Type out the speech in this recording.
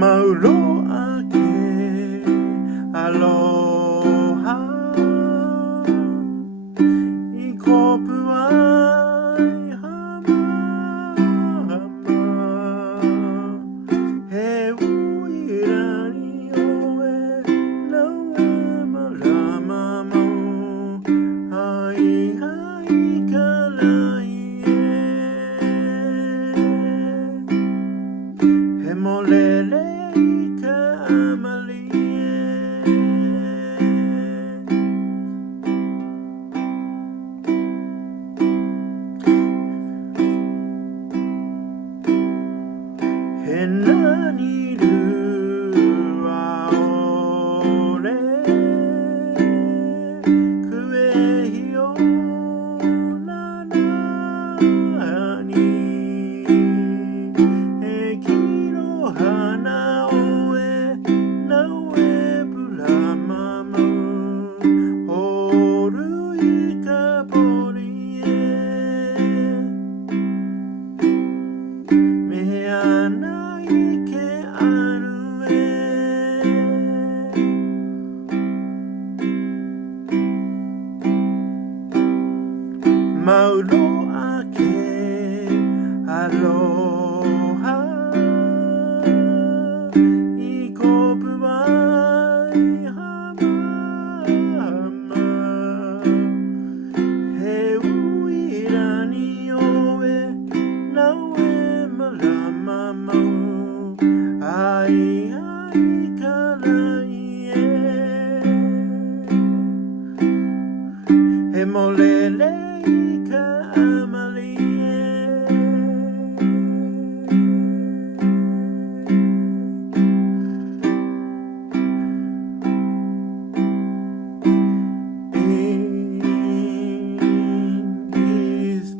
Mauro ake aloha I kopu ai hama hama He uirani oe naue marama mau Hai hai kalai He molele I ka Mālie He nani rua ore Kuehi o na nani He kiro hana oe naue pula mamau Horu I ka pori Me ana I ke anu Mauro ake aloha I kopu ai hama hama He uirani oe naue marama mau Ai ai kalai He molele I ka Mālie In his